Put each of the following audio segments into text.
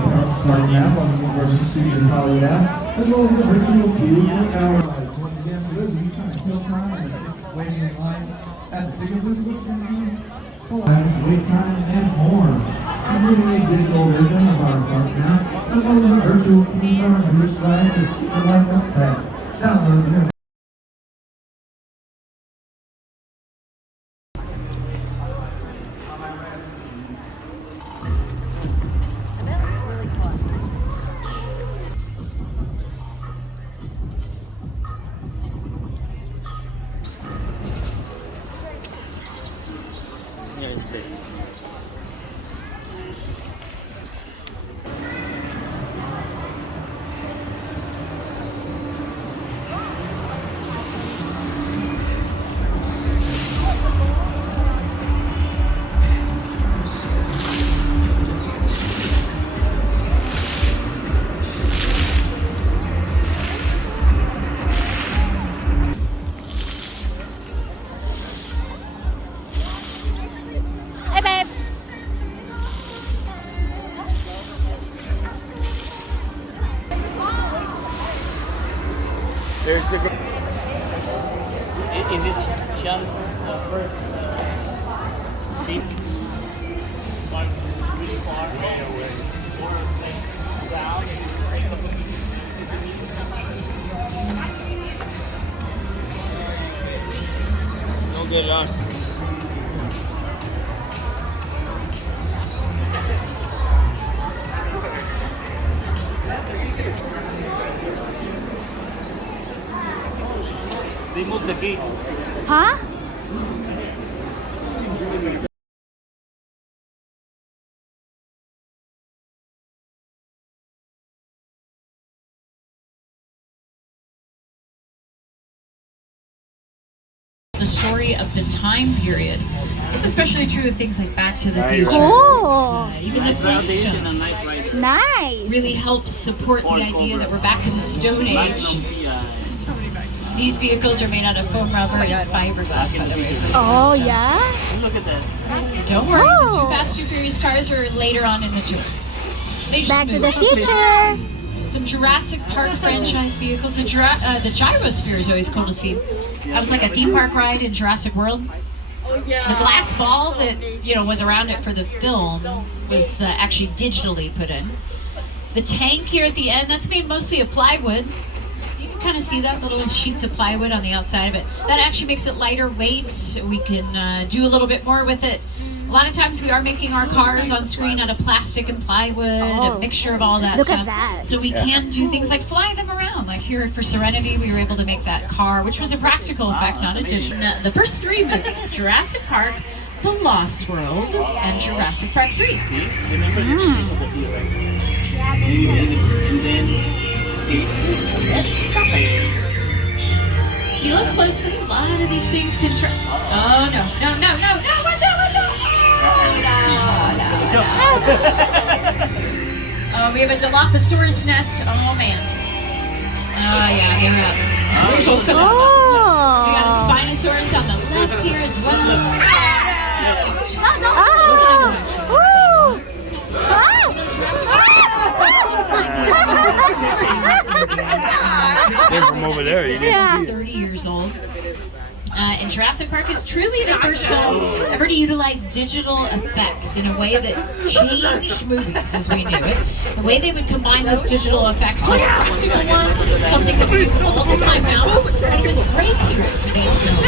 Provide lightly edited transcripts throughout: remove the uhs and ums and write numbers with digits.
Cardinal on Universal Studios Hollywood, as well as the virtual queue for our rides. Once again, for those of you trying to kill time and waiting in line at the ticket booth, what's going to be wait time and more, including a digital version of our park now, as well as a virtual queue for our newest ride, the Super Life Effect. Download your There's the. Is it just the first piece? One really far away. Down. Don't get lost. They moved the gate. Huh? The story of the time period. It's especially true of things like Back to the Future. Cool. Even the Flintstones Nice. really helps support the idea that we're back in the Stone Age. These vehicles are made out of foam rubber and fiberglass, by the way. Oh, yeah? Look at that. Don't worry, the Oh. Too Fast, Too Furious cars are later on in the tour. They just Back to the moved. future. Some Jurassic Park franchise vehicles. The gyrosphere is always cool to see. That was like a theme park ride in Jurassic World. The glass ball that was around it for the film was actually digitally put in. The tank here at the end, that's made mostly of plywood. You can kind of see that little sheets of plywood on the outside of it. That actually makes it lighter weight. We can do a little bit more with it. A lot of times we are making our cars on screen out of plastic and plywood, a mixture of all that Look stuff. at that. So we can do things like fly them around. Like here for Serenity, we were able to make that car, which was a practical effect, not a digital. The first three movies, Jurassic Park, The Lost World, and Jurassic Park 3. Remember the name of the deal, right? And then skate. If you look closely, a lot of these things construct. Oh no, no, no, no, no! Watch out, watch out! Oh, we have a Dilophosaurus nest. Oh man. Oh yeah, here we go. We got a Oh. Spinosaurus on the left here as well. Oh. They're from over there. You didn't Yeah. see it. 30 years old. And Jurassic Park is truly the first film ever to utilize digital effects in a way that changed movies as we knew it. The way they would combine those digital effects with practical ones, something that we do all the time now, and it was a breakthrough for these films.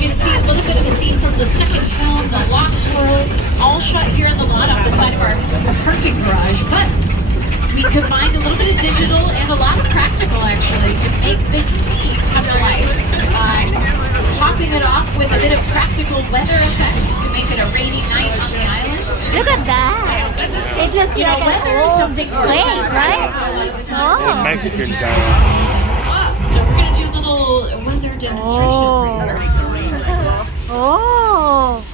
You can see a little bit of a scene from the second film, The Lost World, all shot here in the lot off the side of our parking garage, but we combined a little bit of digital and a lot of practical, actually, to make this scene come to life. Topping it off with a bit of practical weather effects to make it a rainy night on the island. Look at that. It looks like Weather an is old something still place, right? Oh. Mexican town. So we're going to do a little weather demonstration for you. Oh.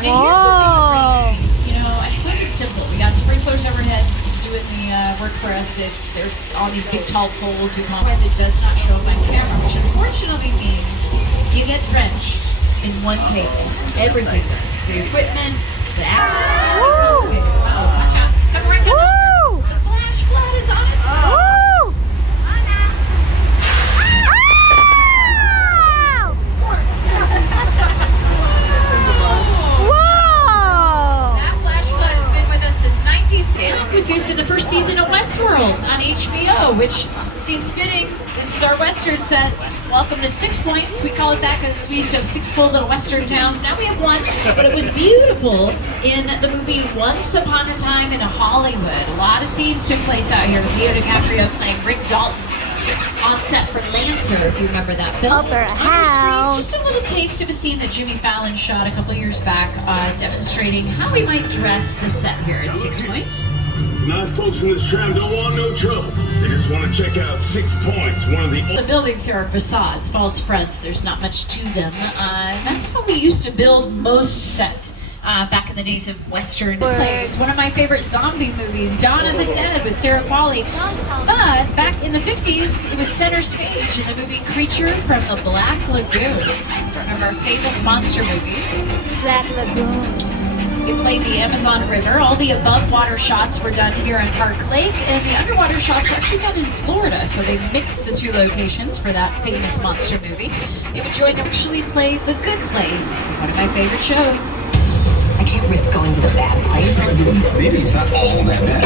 And here's the thing with rain scenes. I suppose it's simple. We got sprinklers overhead doing the work for us. There are all these big tall poles. Otherwise, it does not show up on camera, which unfortunately means you get drenched in one take. Everything does. The equipment, the assets. Woo. Oh, watch out. It's coming right down. Woo! Flash flood is on its way. Woo! Whoa! That flash flood has been with us since 1960. It was used in the first season of Westworld on HBO, which seems fitting. This is our Western set. Welcome to 6 Points. We call it that because we used to have 6 full little Western towns. Now we have 1, but it was beautiful in the movie Once Upon a Time in Hollywood. A lot of scenes took place out here with Leo DiCaprio playing Rick Dalton on set for Lancer, if you remember that film. Upper On your House. screens, just a little taste of a scene that Jimmy Fallon shot a couple years back, demonstrating how we might dress the set here at 6 Points. Nice folks in this tram don't want no trouble. They just want to check out 6 Points, one of the The buildings here are facades, false fronts. There's not much to them. That's how we used to build most sets back in the days of Western plays. One of my favorite zombie movies, Dawn of the Dead, with Sarah Polley. But back in the 50s, it was center stage in the movie Creature from the Black Lagoon, one of our famous monster movies. Black Lagoon. It played the Amazon River. All the above water shots were done here in Park Lake, and the underwater shots were actually done in Florida. So they mixed the 2 locations for that famous monster movie. David Joy actually played The Good Place, one of my favorite shows. I can't risk going to the bad place. Maybe it's not all that bad.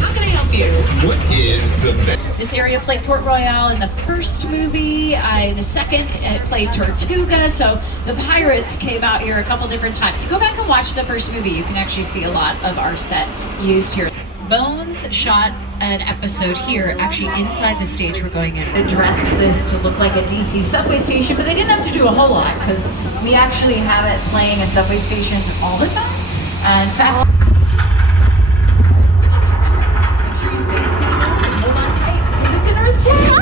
How can I help you? What is the best? This area played Port Royale in the first movie. In the second, it played Tortuga. So the pirates came out here a couple different times. Go back and watch the first movie. You can actually see a lot of our set used here. Bones shot an episode here, actually inside the stage we're going in. Addressed this to look like a DC subway station, but they didn't have to do a whole lot because we actually have it playing a subway station all the time. In fact, make sure you stay seated and hold on tight because it's an earthquake.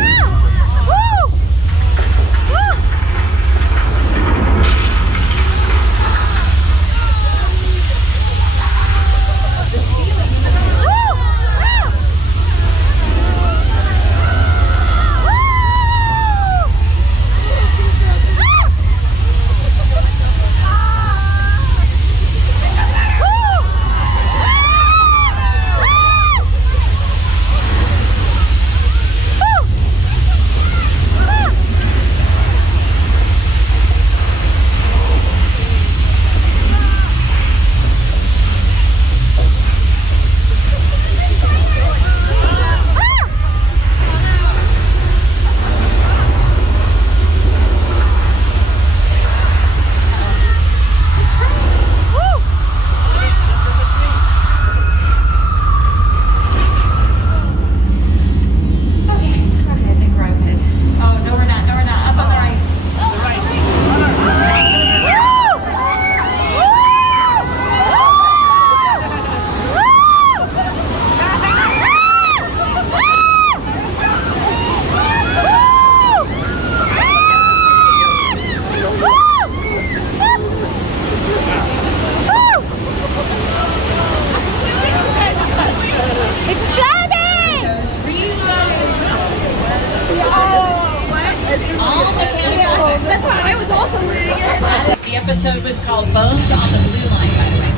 The episode was called Bones on the Blue Line, by the way.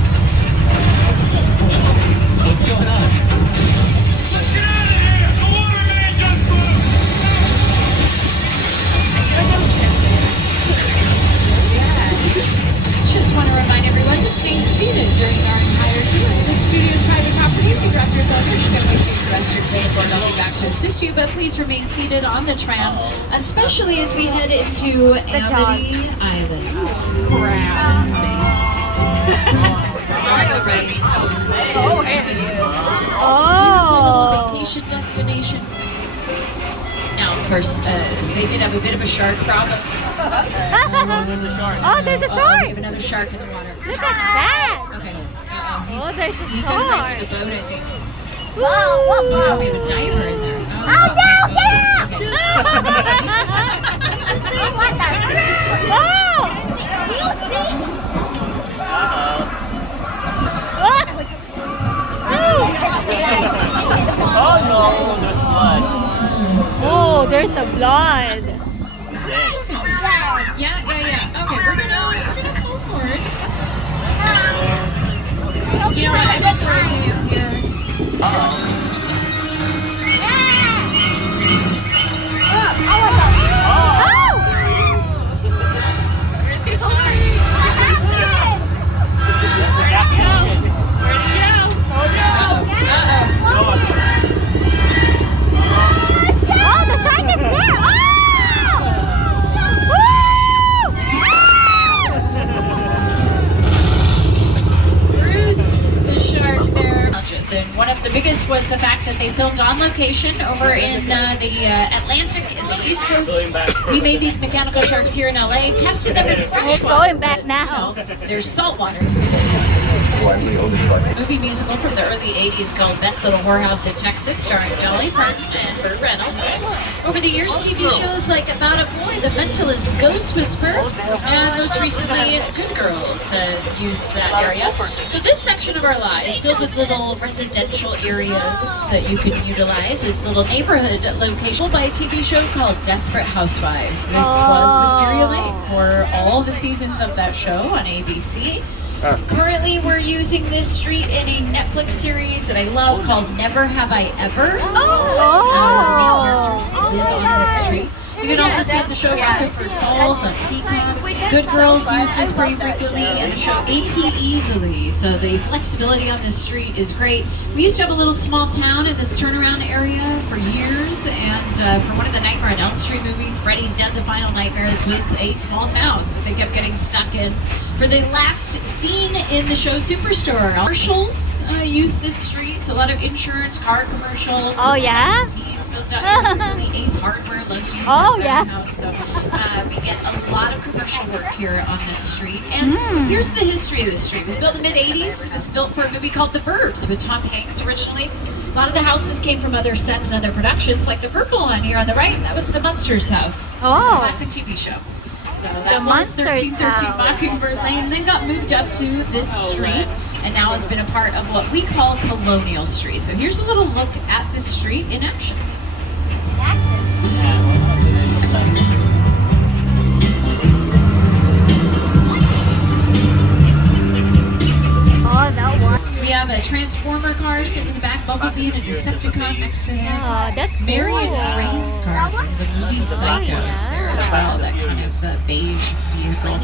What's going on? Let's get out of here! The waterman just blew! Just want to remind everyone to stay seated during our entire tour. This studio is private property. If you drop your phone, you should definitely choose the rest of your credit card. I'll be back to assist you, but please remain seated on the tram, especially as we head into Amity Island. Oh. Vacation destination. Now, of course, they did have a bit of a shark problem. Oh, there's a We shark. have another shark in the water. Look at that. Okay. Oh, there's a He's headed right shark. for the boat, I think. Woo. Oh, we have a diver in there. Oh, no, yeah. Okay. Wow. Oh no, there's blood. Oh, there's a blood. Yeah. Okay, we're gonna go forward. You know what? I think we're okay up here. Oh, the shark is there! Bruce the shark there. And one of the biggest was the fact that they filmed on location over in the Atlantic in the East Coast. We made these mechanical sharks here in LA, tested them in freshwater. Going back now. There's saltwater. Movie musical from the early 80s called Best Little Whorehouse in Texas, starring Dolly Parton and Burt Reynolds. Over the years, TV shows like About a Boy, The Mentalist, Ghost Whisperer, and most recently, Good Girls has used that area. So this section of our lot is filled with little residential areas that you can utilize as little neighborhood location by a TV show called Desperate Housewives. This was Wisteria Lane for all the seasons of that show on ABC. Currently, we're using this street in a Netflix series that I love called Never Have I Ever. The main characters live on this street. You can also see the show Rutherford Falls on Peacock. Good Girls use this pretty frequently, and the show AP Easily. So the flexibility on this street is great. We used to have a little small town in this turnaround area for years, and for one of the Nightmare on Elm Street movies, Freddy's Dead, The Final Nightmares was a small town that they kept getting stuck in. For the last scene in the show Superstore, commercials use this street, so a lot of insurance, car commercials. Oh, yeah? Filmed out here. The Ace Hardware loves to use that warehouse, so we get a lot of commercial work here on this street. And here's the history of this street. It was built in the mid-'80s. It was built for a movie called The Burbs with Tom Hanks originally. A lot of the houses came from other sets and other productions, like the purple one here on the right. That was the Munsters house, the classic TV show. So that was 1313 Mockingbird Lane, then got moved up to this street, and now has been a part of what we call Colonial Street. So here's a little look at this street in action. We have a Transformer car sitting in the back, Bumblebee and a Decepticon next to him. Oh, that's cool. Marion Crane's car from the movie Psycho is there as well, that kind of beige vehicle.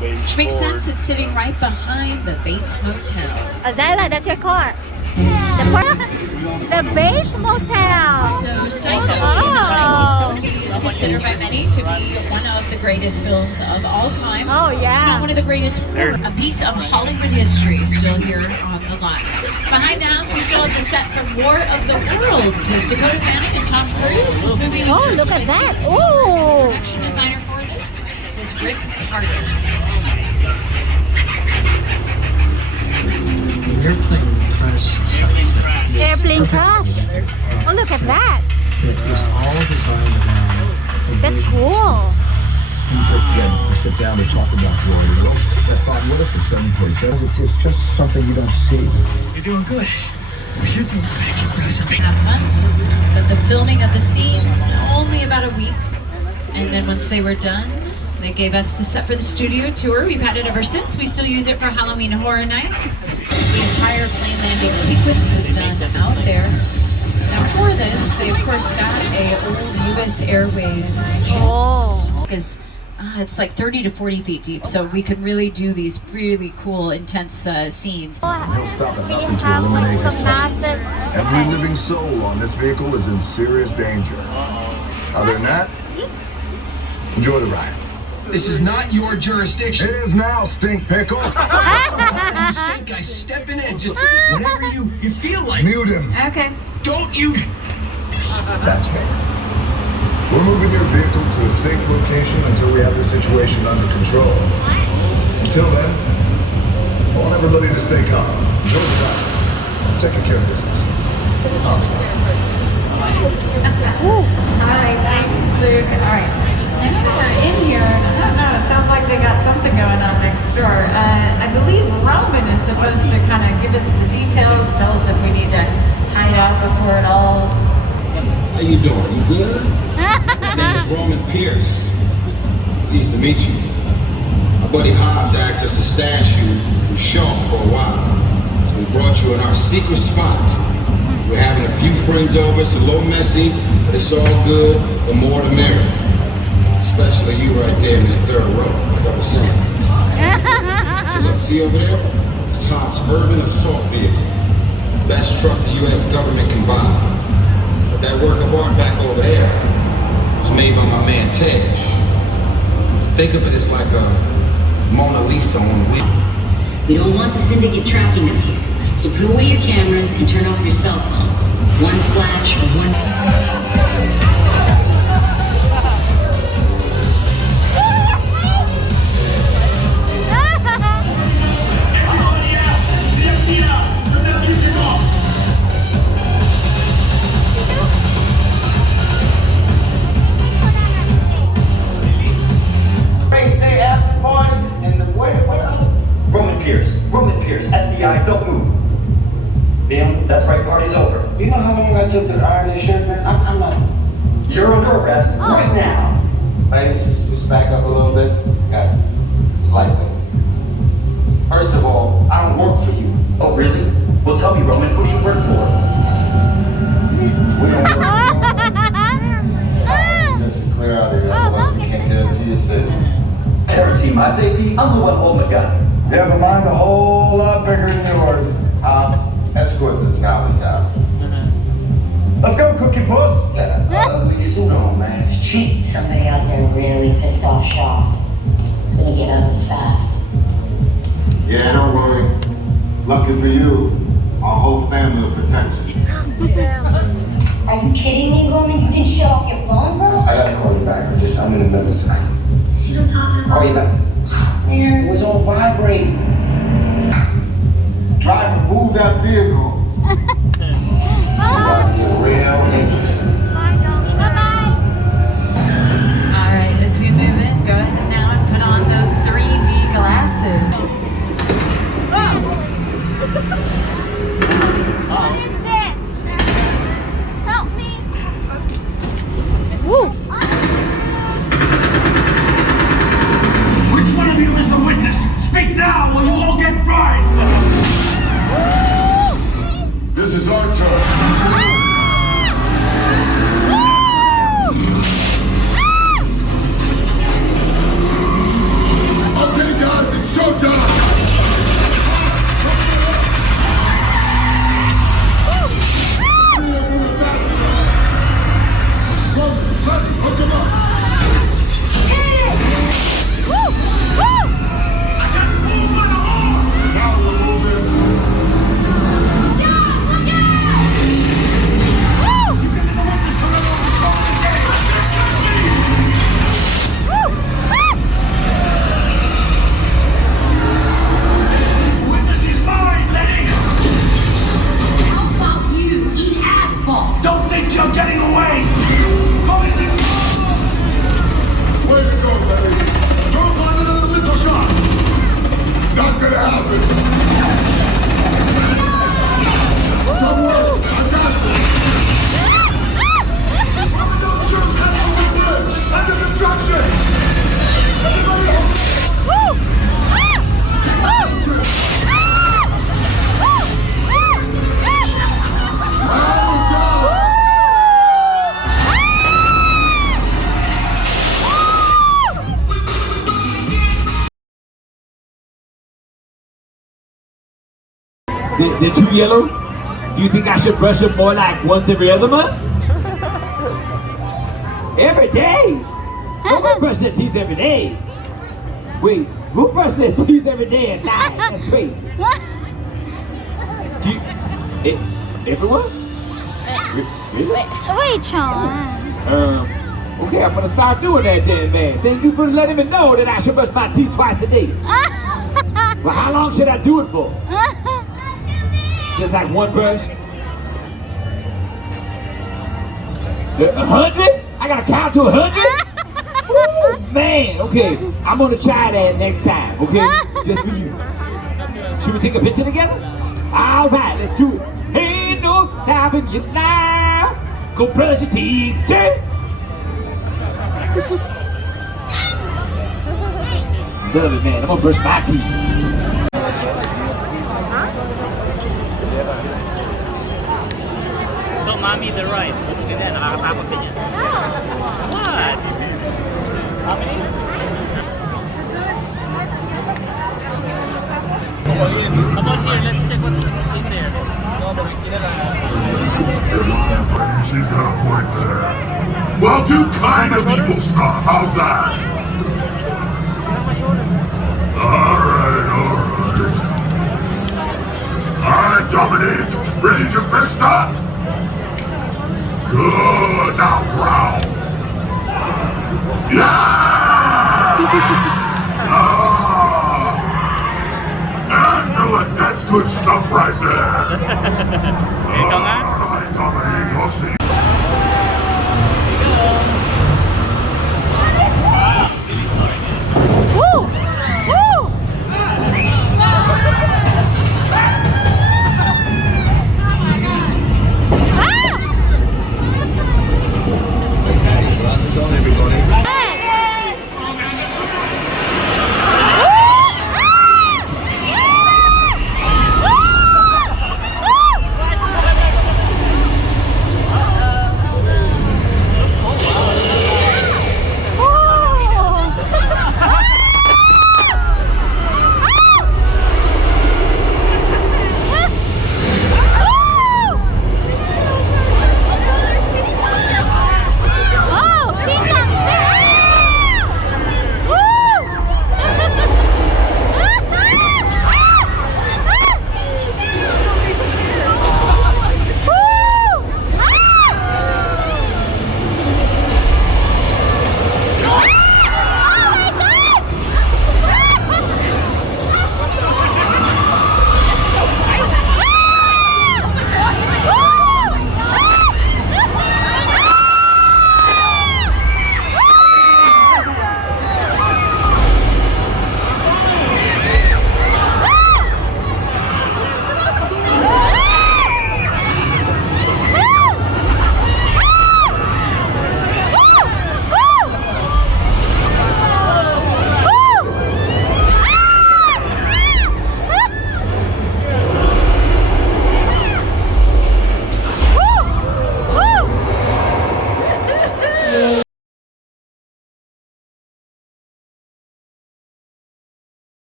Which makes sense, it's sitting right behind the Bates Motel. Zyla, that's your car. The Bates Motel. So Psycho came out in the 1960s, considered by many to be one of the greatest films of all time. Oh, yeah. Not one of the greatest, a piece of Hollywood history still here on the lot. Behind the house, we still have the set from War of the Worlds with Dakota Fanning and Tom Cruise. This movie was Oh, look at directed by that. Steven Oh. Spielberg. The production designer for this was Rick Carter. Airplane crash. Airplane crash. Oh, look at that. It was all designed around. That's cool. Things like that to sit down and talk about Florida. Well, I thought, what if it's someplace else? It's just something you don't see. You're doing good. You're doing good. Months, but the filming of the scene only about a week, and then once they were done, they gave us the set for the studio tour. We've had it ever since. We still use it for Halloween Horror Nights. The entire plane landing sequence was done out there. Now for this, they of course got a old U.S. Airways jet, because it's like 30 to 40 feet deep, so we can really do these really cool, intense scenes. He'll stop at nothing to eliminate this target. Every living soul on this vehicle is in serious danger. Other than that, enjoy the ride. This is not your jurisdiction. It is now, stink pickle. Sometimes you stink, guys. Stepping in, just whenever you feel like. Mute him. Okay. Don't you? That's me. We're moving your vehicle to a safe location until we have the situation under control. Until then, I want everybody to stay calm. Enjoy the ride. Taking care of business. All right, thanks, Luke. All right. I know we're in here, and I don't know, it sounds like they got something going on next door. I believe Roman is supposed to kind of give us the details, tell us if we need to hide out before it all. How you doing? You good? My name is Roman Pierce. Pleased to meet you. My buddy Hobbs asked us to stash you from Shaw for a while. brought you in our secret spot. We're having a few friends over. It's a little messy, but it's all good. The more the merrier. Especially you right there in that third row, like I was saying. So look, see over there? That's Hobbs' urban assault vehicle. Best truck the U.S. government can buy. But that work of art back over there was made by my man Tej. Think of it as like a Mona Lisa on wheels. We don't want the syndicate tracking us here. So put away your cameras and turn off your cell phones. One flash or one... Roman Pierce, FBI, don't move. Neil, that's right, party's over. You know how long I took to iron this shirt, man? I'm not... You're under arrest right now. Ladies, just back up a little bit. Got it. It's lightweight. First of all, I don't work for you. Oh, really? Well, tell me, Roman, who do you work for? We don't work for you. Just clear out of here, otherwise we can't guarantee your safety. Guarantee my safety? I'm the one holding the gun. Yeah, but mine's a whole lot bigger than yours. Hobbs, escort this gobbies out. Let's go, Cookie Puss. That ugly suit on, man. It's cheap. Somebody out there really pissed off Shaw. It's gonna get ugly fast. Yeah, don't worry. Lucky for you, our whole family will protect you. Are you kidding me, Roman? You didn't shut off your phone, bro? I gotta call you back. I'm in the middle of something. See what I'm talking about? Call you back. It was on vibrate. Try to move that vehicle. It's about to get real interesting. All right, as we move in, go ahead now and put on those 3D glasses. What is this? Help me. Woo. Which one of you is the witness? Speak now or you all get fried! This is our turn. Okay, guys, it's showtime! Hook him up! Don't think you're getting away! Way to go, Lenny! Don't climb another missile shot! Not gonna happen! Don't worry, I got this! Robert, don't shoot! That's the bridge! Under construction! Everybody else! They're too yellow? Do you think I should brush them more like once every other month? Every day? Who would brush their teeth every day? Wait, who brushes their teeth every day at night? That's crazy. Do you, everyone? Really? Wait, Sean. Okay, I'm gonna start doing that then, man. Thank you for letting me know that I should brush my teeth twice a day. Well, how long should I do it for? Just like one brush? 100? I gotta count to 100? Woo, man, okay. I'm gonna try that next time, okay? Just for you. Should we take a picture together? All right, let's do it. Ain't no stopping you now. Go brush your teeth, Cheers. Love it, man. I'm gonna brush my teeth. the right. Ganyan, nakakatakot din yan. What? How many? Come on here, let's check what's in there. You see that point there? Well, do kind of evil stuff. How's that? Alright. Alright, Dominic. Ready to fist up? Good. Now growl. Yeah! Excellent. That's good stuff right there. Alright, Dominic. You'll see.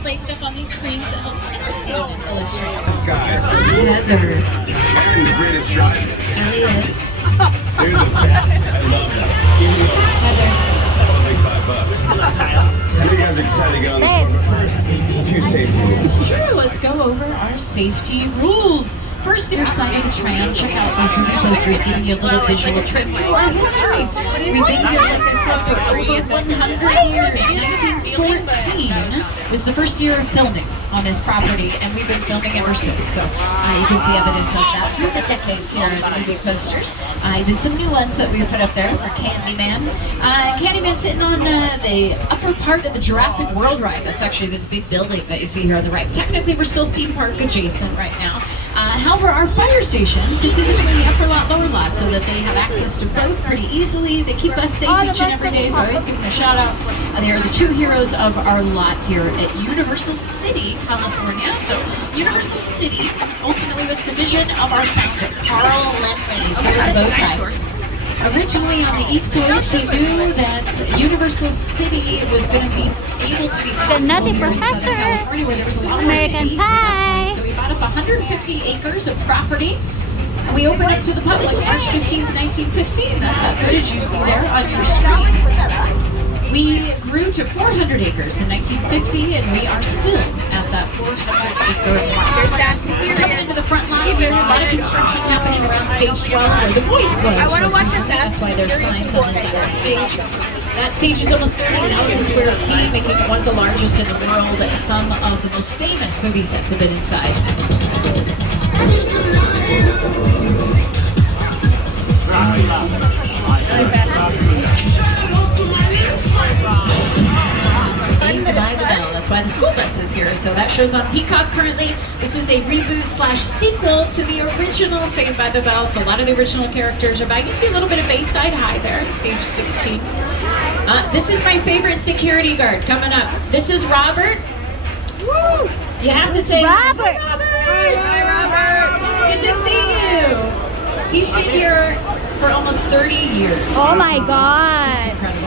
Play stuff on these screens that helps entertain and illustrate. Heather. And the greatest shot. Elliot. They're the best. I love them. Heather. Are you guys excited to get on the tour? But first, a few safety rules. Sure, let's go over our safety rules. First, your side of the tram, check out those movie posters giving you a little visual trip through our history. We've been here, like I said, for over 100 years. 1914 was the first year of filming on this property, and we've been filming ever since. So you can see evidence of that through the decades here in the movie posters. Even some new ones that we put up there for Candyman. Candyman sitting on the upper part of the Jurassic World ride. That's actually this big building that you see here on the right. Technically, we're still theme park adjacent right now. However, our fire station sits in between the upper lot, lower lot, so that they have access to both pretty easily. They keep us safe each and every day, so I always give them a shout out. They are the true heroes of our lot here at Universal City, California. So Universal City ultimately was the vision of our founder, Carl Lemley's. There with the bow tie. Originally on the East Coast, he knew that Universal City was going to be able to be possible here in Southern California, where there was a lot more space at that point. So we bought up 150 acres of property, and we opened up to the public March 15th, 1915. That's that footage you see there on your screens. We grew to 400 acres in 1950, and we are still at that 400-acre mark. Coming into the front line, there's a lot of construction happening around stage 12, where The Voice was most recently. That's why there's signs on the side of the stage. That stage is almost 30,000 square feet, making it one of the largest in the world. Some of the most famous movie sets have been inside. Saved by the Bell. That's why the school bus is here. So that shows on Peacock currently. This is a reboot/sequel to the original Saved by the Bell. So a lot of the original characters are back. You see a little bit of Bayside High there at stage 16. This is my favorite security guard coming up. This is Robert. Woo! You have to say Robert. Hi, Robert. Hi, Robert. Good to see you. He's been here for almost 30 years. Oh my God. It's just incredible.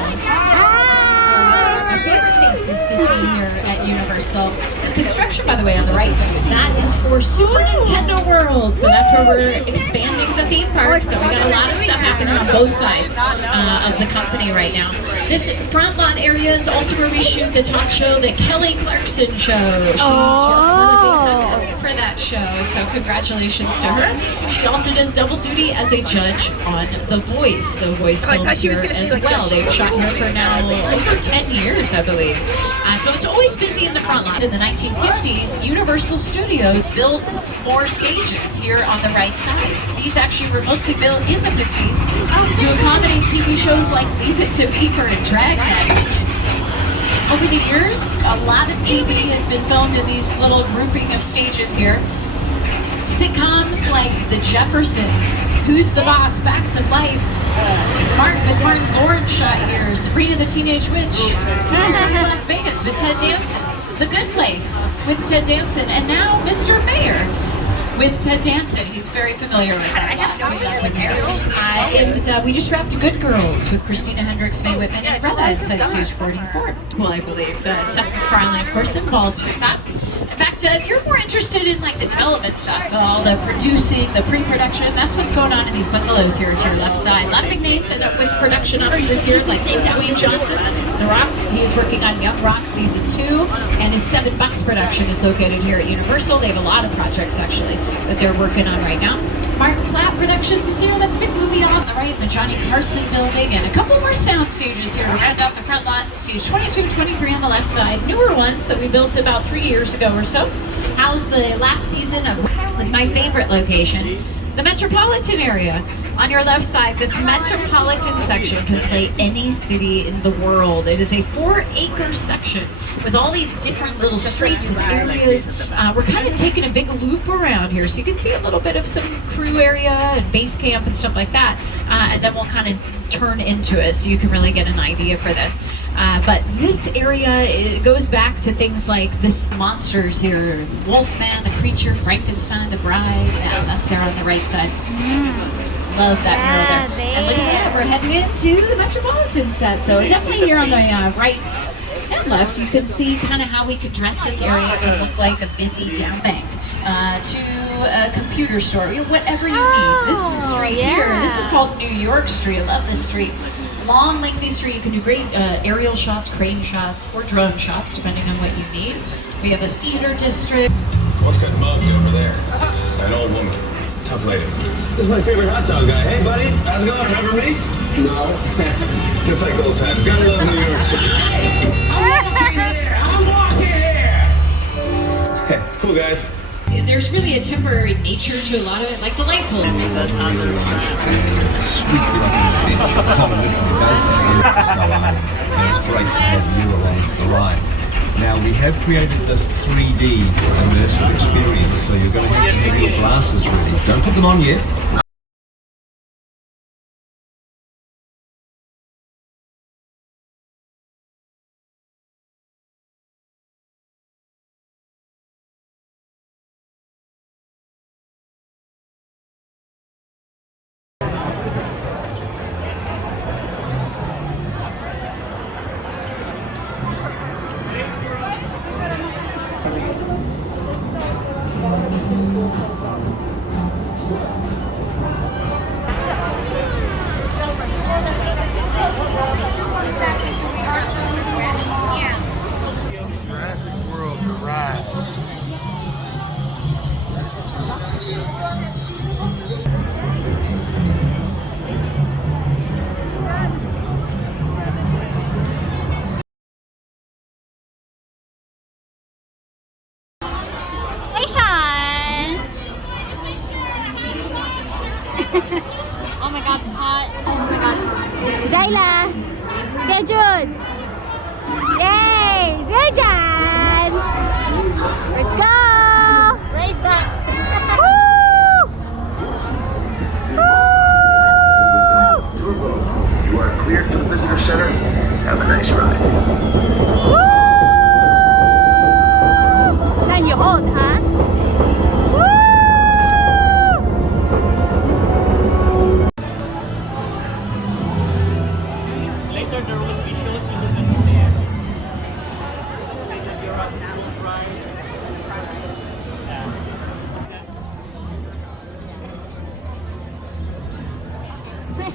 My favorite faces to see here at Universal is construction, by the way, on the right. That is for Super Nintendo World. So that's where we're expanding the theme park. So we got a lot of stuff happening on both sides of the company right now. This front lot area is also where we shoot the talk show, the Kelly Clarkson Show. She just won a daytime Emmy for that show. So congratulations to her. She also does double duty as a judge on The Voice. The Voice films here as well. They've shot here for now over 10 years, I believe. So it's always busy in the front lot. In the 1950s, Universal Studios built more stages here on the right side. These actually were mostly built in the 50s to accommodate TV shows like Leave It to Beaver and Dragnet. Over the years, a lot of TV has been filmed in these little grouping of stages here. Sitcoms like The Jeffersons, Who's the Boss, Facts of Life, Martin Lawrence shot here, Sabrina the Teenage Witch, Citizen in Las Vegas with Ted Danson, The Good Place with Ted Danson, and now Mr. Mayor with Ted Danson. He's very familiar with that. And we just wrapped Good Girls with Christina Hendricks, Mae Whitman, and Reza at Stage 44. Well, I believe Seth MacFarlane, of course, involved with that. In fact, if you're more interested in like the development stuff, all the producing, the pre-production, that's what's going on in these bungalows here at your left side. A lot of big names end up with production offices here, like Dwayne Johnson, The Rock. He's working on Young Rock Season 2, and his $7 production is located here at Universal. They have a lot of projects, actually, that they're working on right now. Mark Platt Productions is here. That's a big movie on the right, the Johnny Carson building, and a couple more sound stages here to round out the front lot. Stage 22, 23 on the left side. Newer ones that we built about 3 years ago or so. How's the last season of with my favorite location, the metropolitan area. On your left side, this metropolitan section can play any city in the world. It is a 4-acre section with all these different little streets and areas. We're kind of taking a big loop around here, so you can see a little bit of some crew area and base camp and stuff like that. And then we'll kind of turn into it, so you can really get an idea for this. But this area, it goes back to things like this monsters here: Wolfman, the Creature, Frankenstein, the Bride. Yeah, that's there on the right side. Love that mural there. And look at that, we're heading into the Metropolitan set. So definitely here on the right and left, you can see kind of how we could dress this area to look like a busy down bank, to a computer store, whatever you need. This is the street here. This is called New York Street. I love this street. Long, lengthy street. You can do great aerial shots, crane shots, or drone shots, depending on what you need. We have a theater district. What's got mugged over there? An old woman. Tough lady. This is my favorite hot dog guy. Hey, buddy. How's it going? Remember me? No. Just like old times. Gotta love New York City. I'm walking here! It's cool, guys. There's really a temporary nature to a lot of it, like the light pole. Now we have created this 3D immersive experience, so you're going to have your glasses ready. Don't put them on yet. Oh my god, it's hot. Oh my god. Zayla! Kejun! Yay! Zayjan! Let's go! Race that! Woo! Woo! You are cleared to the visitor center. Have a nice ride. Woo! Shine your hold, huh? Woo! So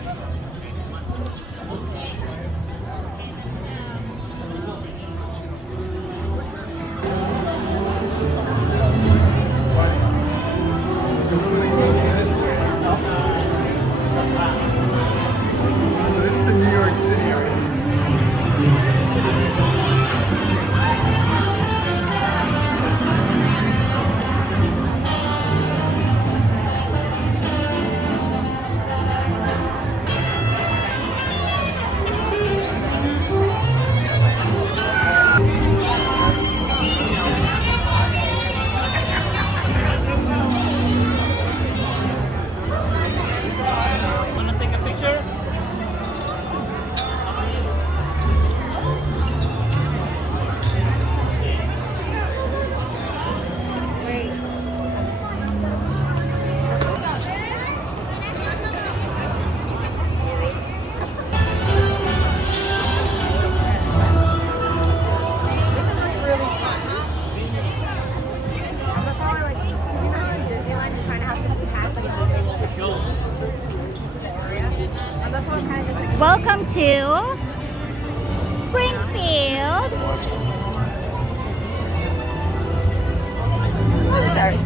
this is the New York City area. Wanna take a picture? Welcome to Springfield. Oh, sorry.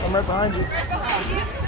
I'm right behind you.